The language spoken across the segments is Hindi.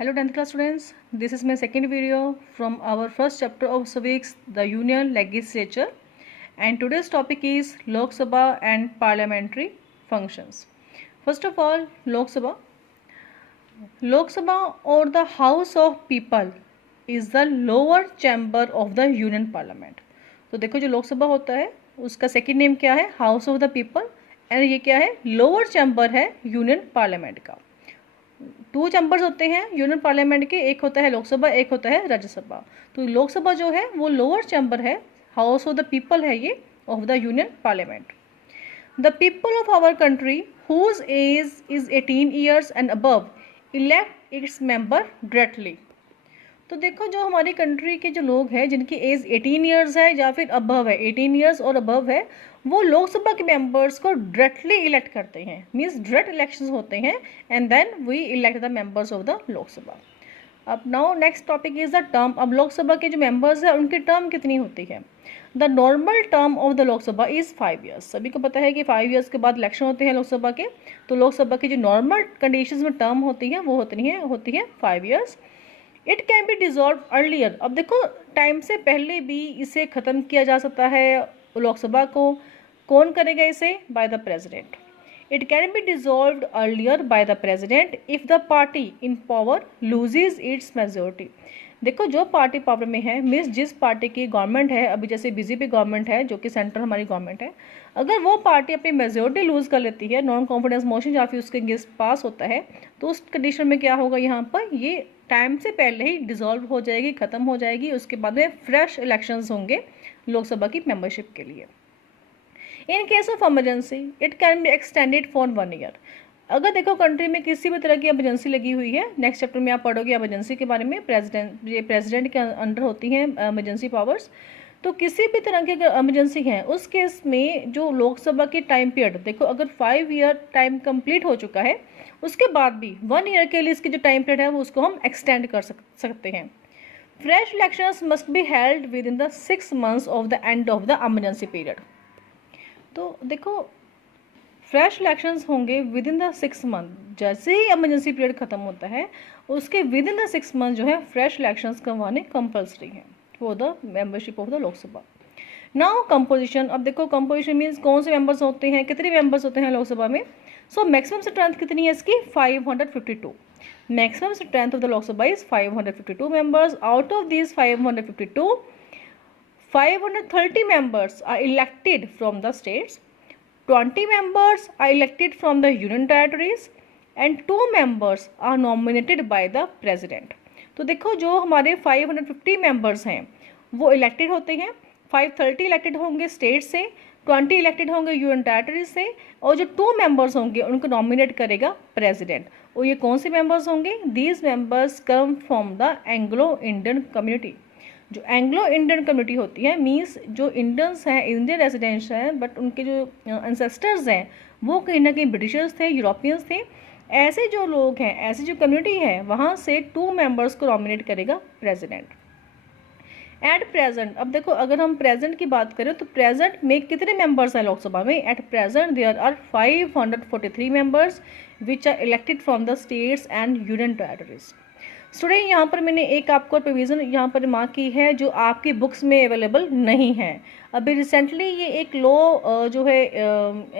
Hello 10th class students, this is my second video from our first chapter of civics, the Union Legislature, and today's topic is Lok Sabha and parliamentary functions. First of all, Lok Sabha or the House of People is the lower chamber of the Union Parliament. तो देखो जो लोक सभा होता है उसका सेकेंड नेम क्या है, house of the people, and ये क्या है, लोअर चैम्बर है यूनियन पार्लियामेंट का। टू चैम्बर्स होते हैं यूनियन पार्लियामेंट के, एक होता है लोकसभा, एक होता है राज्यसभा। तो लोकसभा जो है वो लोअर चैम्बर है, हाउस ऑफ द पीपल है ये of the union parliament. The people of our country whose age is 18 years and above elect its member directly. तो देखो जो हमारी कंट्री के जो लोग हैं जिनकी एज 18 ईयर्स है या फिर अबव है, 18 ईयर्स और अबव है, वो लोकसभा के मेंबर्स को डायरेक्टली इलेक्ट करते हैं, मीन्स डायरेक्ट इलेक्शंस होते हैं and then we elect the members of the Lok Sabha. अब now next topic is the term. अब लोकसभा के जो मेंबर्स हैं उनकी टर्म कितनी होती है? The normal term of the Lok Sabha is 5 years. सभी को पता है कि 5 ईयर्स के बाद इलेक्शन होते हैं लोकसभा के। तो लोकसभा की जो नॉर्मल कंडीशंस में टर्म होती है वो होती है 5 years. It can be dissolve earlier. अब देखो टाइम से पहले भी इसे ख़त्म किया जा सकता है लोकसभा को। कौन करेगा इसे? Bye the president. It can be dissolved earlier bye the president if the party in power loses it's majority. देखो जो पार्टी पावर में है, मीन्स जिस पार्टी की गवर्नमेंट है, अभी जैसे बीजेपी गवर्नमेंट है जो कि सेंट्रल हमारी गवर्नमेंट है, अगर वो पार्टी अपनी मेजोरिटी लूज़ कर लेती है, नॉन कॉन्फिडेंस मोशन या फिर उसके अगेंस्ट पास होता है, तो उस कंडीशन में क्या होगा, यहाँ पर ये टाइम से पहले ही डिसॉल्व हो जाएगी, ख़त्म हो जाएगी। उसके बाद में फ्रेश इलेक्शंस होंगे लोकसभा की मेंबरशिप के लिए। In case of emergency it can be extended for 1 year. अगर देखो कंट्री में किसी भी तरह की इमरजेंसी लगी हुई है, नेक्स्ट चैप्टर में आप पढ़ोगे इमरजेंसी के बारे में, प्रेसिडेंट के अंडर होती हैं इमरजेंसी पावर्स। तो किसी भी तरह की अगर इमरजेंसी है उस केस में जो लोकसभा की टाइम पीरियड, देखो अगर 5 ईयर टाइम कंप्लीट हो चुका है उसके बाद भी 1 ईयर के लिए इसकी जो टाइम पीरियड है वो उसको हम एक्सटेंड कर सकते हैं। Fresh elections must be held with in the 6 months of the end of the emergency period. तो देखो फ्रेश इलेक्शंस होंगे विद इन द 6 मंथ। जैसे ही इमरजेंसी पीरियड खत्म होता है उसके विद इन द 6 मंथ जो है फ्रेश इलेक्शंस करवाने कंपल्सरी हैं for the membership of the Lok Sabha. Now composition. अब देखो कंपोजिशन मीन्स कौन से मेंबर्स होते हैं, कितने मेंबर्स होते हैं लोकसभा में। सो मैक्सिमम स्ट्रेंथ कितनी है इसकी? 552। Maximum strength of the Lok Sabha is 552 members. Out of this 552, 530 members are elected from the states, 20 members are elected from the union territories and 2 members are nominated by the president। तो देखो जो हमारे 550 members हैं वो इलेक्टेड होते हैं, 530 इलेक्टेड होंगे स्टेट से, 20 इलेक्टेड होंगे यूनियन टेरिटरी से, और जो 2 मेंबर्स होंगे उनको नॉमिनेट करेगा प्रेसिडेंट। और ये कौन से मेंबर्स होंगे? These members come from the Anglo Indian community. जो एंग्लो इंडियन कम्युनिटी होती है, मीन्स जो इंडियंस हैं, इंडियन रेजिडेंट्स हैं, बट उनके जो एंसेस्टर्स हैं वो कहीं ना कहीं ब्रिटिशर्स थे, यूरोपियंस थे। ऐसे जो लोग हैं, ऐसी जो कम्युनिटी है, वहाँ से 2 मेंबर्स को नॉमिनेट करेगा प्रेसिडेंट। एट प्रेजेंट, अब देखो अगर हम प्रेजेंट की बात करें तो प्रेजेंट में कितने मेंबर्स हैं लोकसभा में? At present there are 543 members which are elected from the states and union territories. Student यहाँ पर मैंने एक आपको प्रोविज़न यहाँ पर मार्क की है जो आपकी बुक्स में अवेलेबल नहीं है। अभी रिसेंटली ये एक लॉ जो है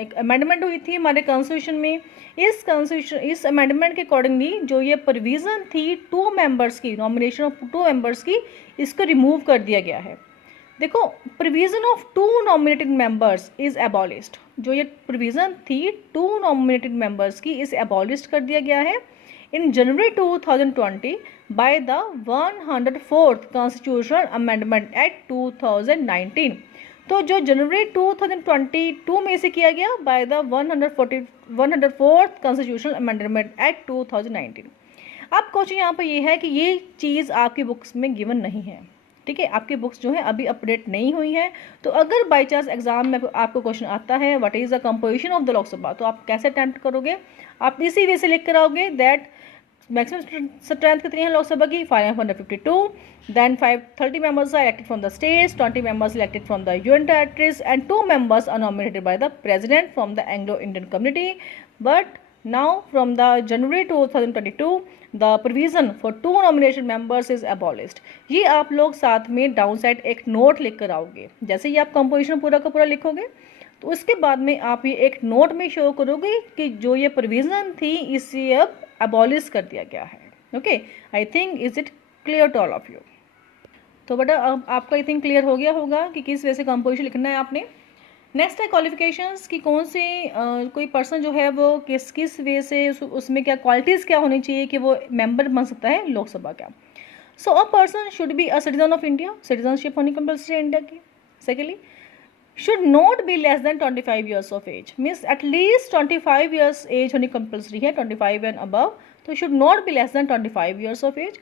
एक अमेंडमेंट हुई थी हमारे कॉन्स्टिट्यूशन में। इस अमेंडमेंट के अकॉर्डिंगली जो ये प्रोविज़न थी 2 मेंबर्स की, नॉमिनेशन ऑफ 2 मेंबर्स की, इसको रिमूव कर दिया गया है। देखो provision of 2 nominated members is abolished. जो ये प्रोविज़न थी 2 नॉमिनेटेड मेंबर्स की, इसे एबॉलिश कर दिया गया है in January 2020 by the 104th Constitutional Amendment Act 2019। तो जो जनवरी 2022 में इसे किया गया by the 104th Constitutional Amendment Act 2019। अब क्वेश्चन यहाँ पर ये है कि ये चीज़ आपकी बुक्स में गिवन नहीं है, ठीक है, आपकी बुक्स जो है अभी अपडेट नहीं हुई हैं। तो अगर बाई चांस एग्जाम में आपको क्वेश्चन आता है what is the composition of the Lok Sabha, तो आप कैसे अटैम्प्ट करोगे? आप इसी वे से लिख कर आओगे दैट मैक्सिमम स्ट्रेंथ कितनी है लोकसभा की? 552। Then 530 members are elected from the states, 20 members elected from the union territories and 2 members are nominated by the president from the Anglo Indian community. But now from the January 2022 the provision for 2 nomination members is abolished. ये आप लोग साथ में डाउन साइड एक नोट लिख कर आओगे। जैसे ही आप कंपोजिशन पूरा का पूरा लिखोगे तो उसके बाद में आप ये एक नोट में शो करोगे कि जो ये प्रोविजन थी इसे अब एबॉलिश कर दिया गया है। Okay, I think is it clear to all of you. तो बेटा अब आपका आई थिंक क्लियर हो गया होगा कि किस वजह से कंपोजिशन लिखना है आपने। नेक्स्ट है क्वालिफिकेशंस की कौन से कोई पर्सन जो है वो किस वे से उसमें क्या क्वालिटीज़ क्या होनी चाहिए कि वो मेंबर बन सकता है लोकसभा का। So a person should be a citizen of India, citizenship होनी कंपल्सरी है इंडिया की। Secondly, should not be less than 25 years of age, means at least 25 years age होनी compulsory है, 25 and above, तो should not be less than 25 years of age,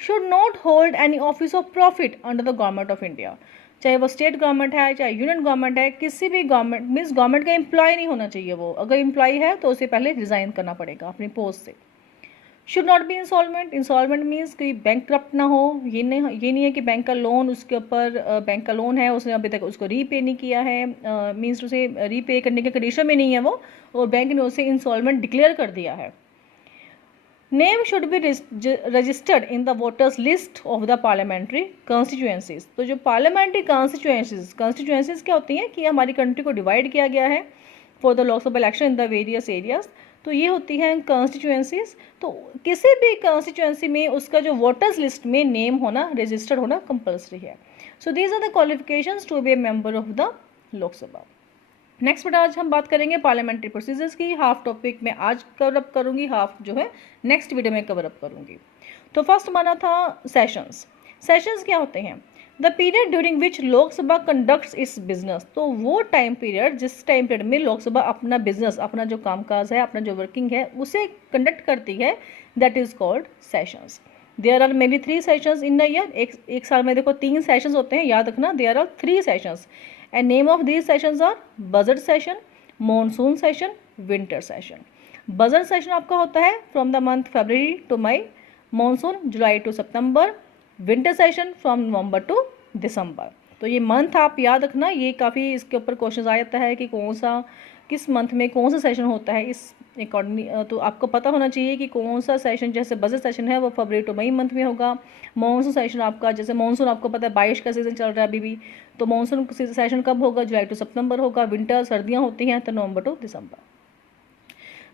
should not hold any office of profit under the government of India, चाहे वो स्टेट गवर्नमेंट है चाहे यूनियन गवर्नमेंट है, किसी भी गवर्नमेंट मीन्स गवर्नमेंट का एम्प्लॉय नहीं होना चाहिए वो, अगर एम्प्लॉय है तो उसे पहले रिजाइन करना पड़ेगा अपनी पोस्ट से। Should not be insolvent, insolvent means कि बैंक करप्ट ना हो, ये नहीं है कि बैंक का लोन उसके ऊपर बैंक का लोन है उसने अभी तक उसको रीपे नहीं किया है, मीन्स उसे रीपे करने के कंडीशन में नहीं है वो और बैंक ने उसे इंसॉल्वेंट डिक्लेयर कर दिया है। Name should be registered in the voters list of the parliamentary constituencies. तो जो पार्लियामेंट्री कॉन्स्टिट्यूएंसीज क्या होती हैं कि हमारी कंट्री को डिवाइड किया गया है for the Lok Sabha election in the various areas, तो ये होती हैं कॉन्स्टिट्यूएंसीज। तो किसी भी कॉन्स्टिट्यूएंसी में उसका जो वोटर्स लिस्ट में नेम होना रजिस्टर्ड होना कंपल्सरी है। So these are the qualifications to be a member of the Lok Sabha. Next बेटा आज हम बात करेंगे पार्लियामेंट्री प्रोसीजर्स की। हाफ टॉपिक में आज कवर अप करूंगी, हाफ जो है नेक्स्ट वीडियो में कवर अप करूंगी। तो फर्स्ट माना था सेशंस। सेशंस क्या होते हैं? The period during which Lok Sabha conducts it's business, तो वो टाइम पीरियड जिस टाइम पीरियड में लोकसभा अपना बिजनेस, अपना जो कामकाज है, अपना जो वर्किंग है उसे कंडक्ट करती है, that is called sessions. There are mainly 3 sessions in a year. एक साल में देखो 3 सेशंस होते हैं, याद रखना। There are 3 sessions and name of these sessions are budget session, monsoon session, winter session. Budget session आपका होता है फ्रॉम द मंथ फरवरी टू मई, मॉनसून जुलाई टू सितंबर, विंटर सेशन फ्रॉम नवंबर टू दिसंबर। तो ये मंथ आप याद रखना, ये काफ़ी इसके ऊपर क्वेश्चन आ जाता है कि कौन सा किस मंथ में कौन सा सेशन होता है, इस अकॉर्डिंग तो आपको पता होना चाहिए कि कौन सा सेशन, जैसे बजट सेशन है वो फरवरी टू मई मंथ में होगा। मॉनसून सेशन आपका, जैसे मॉनसून आपको पता है बारिश का सीज़न चल रहा है अभी भी, तो मॉनसून सेशन कब होगा? जुलाई टू सितंबर होगा। विंटर सर्दियाँ होती हैं तो नवंबर टू दिसंबर।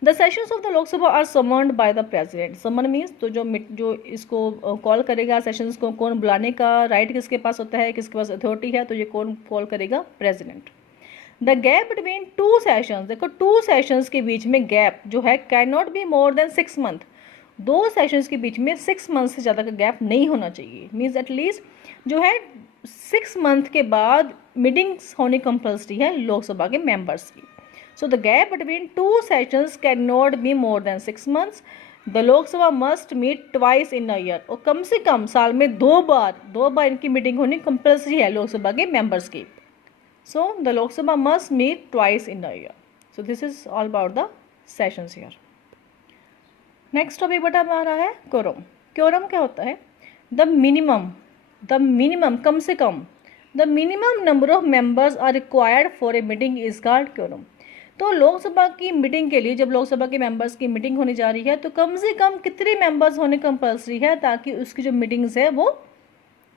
The sessions of the Lok Sabha are summoned by the president. Summon means तो जो इसको कॉल करेगा सेशंस को, कौन बुलाने का राइट किसके पास होता है, किसके पास अथॉरिटी है, तो ये कौन कॉल करेगा? President. The gap between 2 sessions, देखो 2 सेशंस के बीच में गैप जो है can not be more than 6 month. 2 sessions के बीच में 6 मंथ से ज़्यादा का गैप नहीं होना चाहिए। मीन्स एटलीस्ट जो है 6 मंथ के बाद मीटिंग्स होनी कंपल्सरी है लोकसभा के मेंबर्स की। So the gap between 2 sessions cannot be more than 6 months. The Lok Sabha must meet twice in a year. और कम से कम साल में 2 बार इनकी मीटिंग होनी कंपल्सरी है लोकसभा के मेंबर्स की। So the Lok Sabha must meet twice in a year. So this is all about the sessions here. Next topic बेटा हमारा है क्योरम। क्योरम क्या होता है? द मिनिमम कम से कम, the minimum number of members are required for a meeting is called quorum. तो लोकसभा की मीटिंग के लिए जब लोकसभा के मेंबर्स की मीटिंग होने जा रही है तो कम से कम कितने मेंबर्स होने कंपल्सरी है ताकि उसकी जो मीटिंग्स है वो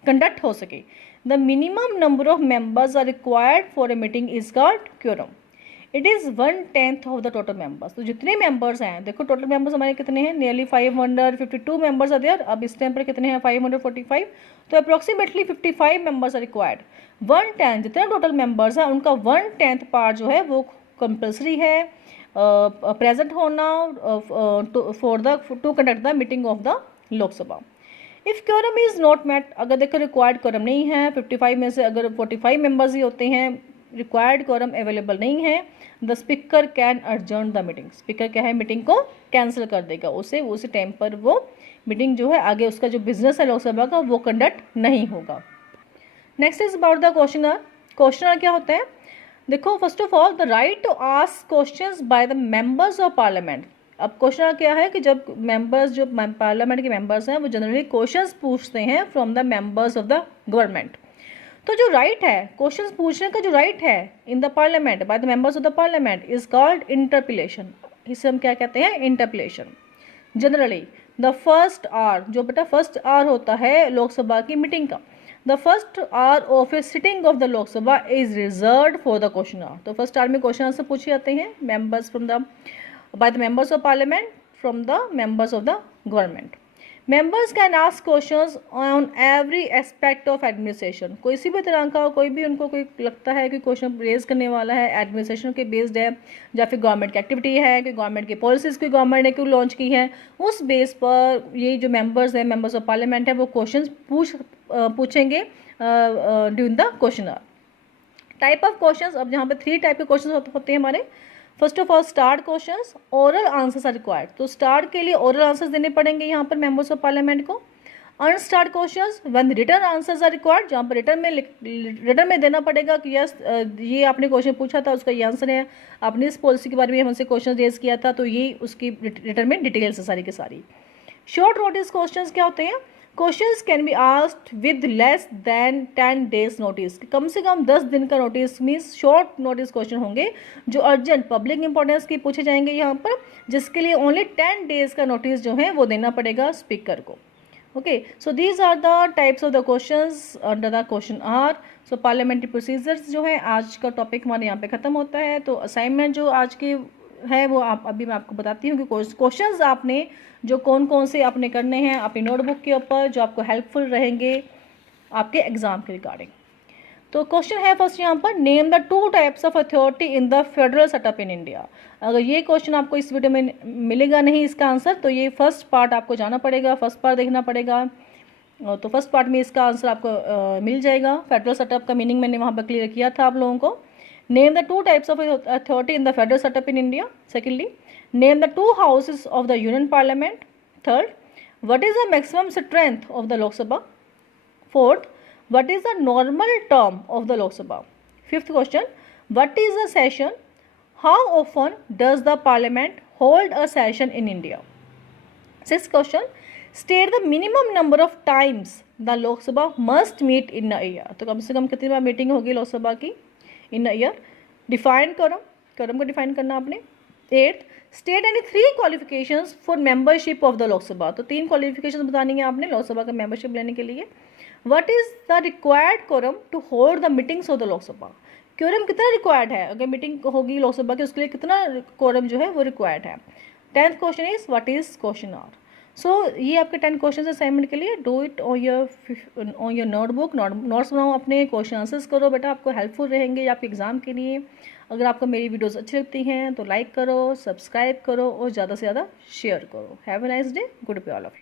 कंडक्ट हो सके। The minimum number of members are required for a meeting is called quorum. It is 1/10 of the total members. तो जितने मेंबर्स हैं, देखो टोटल मेंबर्स हमारे कितने हैं, नियरली 552 मेंबर्स आर देयर। अब इस टाइम पर कितने हैं? 545। तो अप्रॉक्सीमेटली 55 मेंबर्स आर रिक्वायर्ड। 1/10 जितने टोटल मेंबर्स हैं उनका 1/10 पार्ट जो है वो कंपल्सरी है प्रेजेंट होना to conduct the meeting of the Lok Sabha. If quorum is not met, अगर देखो रिक्वायर्ड क्योरम नहीं है, 55 में से अगर 45 मेंबर्स ही होते हैं, रिक्वायर्ड क्योरम अवेलेबल नहीं है, the speaker can adjourn the meeting. Speaker क्या है? मीटिंग को कैंसिल कर देगा, उसी टाइम पर वो मीटिंग जो है आगे उसका जो बिजनेस है लोकसभा का वो कंडक्ट नहीं होगा। Next is about the question hour. Question hour क्या होता है? देखो first of all the right to ask questions by the members of parliament. अब क्वेश्चन क्या है कि जब मेंबर्स जो पार्लियामेंट के मेंबर्स हैं वो जनरली क्वेश्चंस पूछते हैं from the members of the government. तो जो राइट है क्वेश्चंस पूछने का, जो राइट है in the parliament by the members of the parliament is called interpellation. इसे हम क्या कहते हैं, interpellation. Generally the first hour, जो बेटा फर्स्ट आवर होता है लोकसभा की मीटिंग का, the first hour of a sitting of the Lok Sabha is reserve for the question hour. तो फर्स्ट आवर में क्वेश्चन आंसर पूछे जाते हैं members from the by the members of parliament from the members of the government. Members can ask questions on every aspect of administration. कोई सी भी तरह का कोई भी उनको कोई लगता है कि क्वेश्चन रेज करने वाला है एडमिनिस्ट्रेशन के बेस्ड है, या फिर गवर्नमेंट की एक्टिविटी है कि गवर्नमेंट की पॉलिसीज़ कोई गवर्नमेंट ने क्यों लॉन्च की है, उस बेस पर ये जो मेंबर्स हैं, मेंबर्स ऑफ पार्लियामेंट है, वो क्वेश्चन पूछेंगे during the question hour. Type of questions, अब यहाँ पे 3 टाइप के क्वेश्चन होते हैं हमारे। First of all start questions, oral answers are required. तो स्टार्ट के लिए ओरल आंसर्स देने पड़ेंगे यहाँ पर मेंबर्स ऑफ पार्लियामेंट को। Unstarred questions when written answers are required, जहाँ पर रिटर्न में देना पड़ेगा कि यस ये आपने क्वेश्चन पूछा था, उसका ये आंसर है, आपने इस पॉलिसी के बारे में हमसे क्वेश्चन रेज किया था, तो ये उसकी रिटर्न में डिटेल्स है सारी की सारी। शॉर्ट नोटिस क्वेश्चंस क्या होते हैं, questions can be asked with less than 10 days notice. कम से कम 10 दिन का notice, means short notice question होंगे जो अर्जेंट पब्लिक इंपॉर्टेंस के पूछे जाएंगे यहाँ पर, जिसके लिए ओनली 10 डेज का नोटिस जो है वो देना पड़ेगा स्पीकर को। Okay, so these are the types of the questions under the question hour. So parliamentary procedures जो है आज का टॉपिक हमारे यहाँ पे खत्म होता है। तो असाइनमेंट जो आज की है वो अभी मैं आपको बताती हूँ कि क्वेश्चंस आपने जो कौन कौन से आपने करने हैं अपनी नोटबुक के ऊपर, जो आपको हेल्पफुल रहेंगे आपके एग्जाम के रिगार्डिंग। तो क्वेश्चन है फर्स्ट यहाँ पर, name the 2 types of authority in the federal setup in India. अगर ये क्वेश्चन आपको इस वीडियो में मिलेगा नहीं इसका आंसर, तो ये फर्स्ट पार्ट आपको जाना पड़ेगा, फर्स्ट पार्ट देखना पड़ेगा। तो फर्स्ट पार्ट में इसका आंसर आपको मिल जाएगा। फेडरल सेटअप का मीनिंग मैंने वहाँ पर क्लियर किया था आप लोगों को। Name the 2 types of authority in the federal setup in India. Secondly, name the 2 houses of the Union Parliament. Third, what is the maximum strength of the Lok Sabha? Fourth, what is the normal term of the Lok Sabha? Fifth question, what is the session? How often does the Parliament hold a session in India? Sixth question, state the minimum number of times the Lok Sabha must meet in a year. तो कम से कम कितनी बार मीटिंग होगी लोक सभा की इन ईयर। डिफाइन कॉरम को डिफाइन करना आपने। 8th, state any 3 qualifications for membership of the Lok Sabha. तो 3 क्वालिफिकेशंस बतानी है आपने लोकसभा का मेंबरशिप लेने के लिए। What is the required quorum to hold the meetings of the Lok Sabha. Quorum कितना रिक्वायर्ड है, अगर मीटिंग होगी लोकसभा की उसके लिए कितना क्वारम जो है वो रिक्वायर्ड है। 10th question is what is question hour. So ये आपके 10 क्वेश्चन असाइनमेंट के लिए। Do it on your notebook, notes बनाओ अपने, क्वेश्चन आंसर्स करो बेटा, आपको हेल्पफुल रहेंगे आपके एग्जाम के लिए। अगर आपको मेरी वीडियोस अच्छी लगती हैं तो लाइक करो, सब्सक्राइब करो और ज़्यादा से ज़्यादा शेयर करो। Have a nice day, goodbye all of you.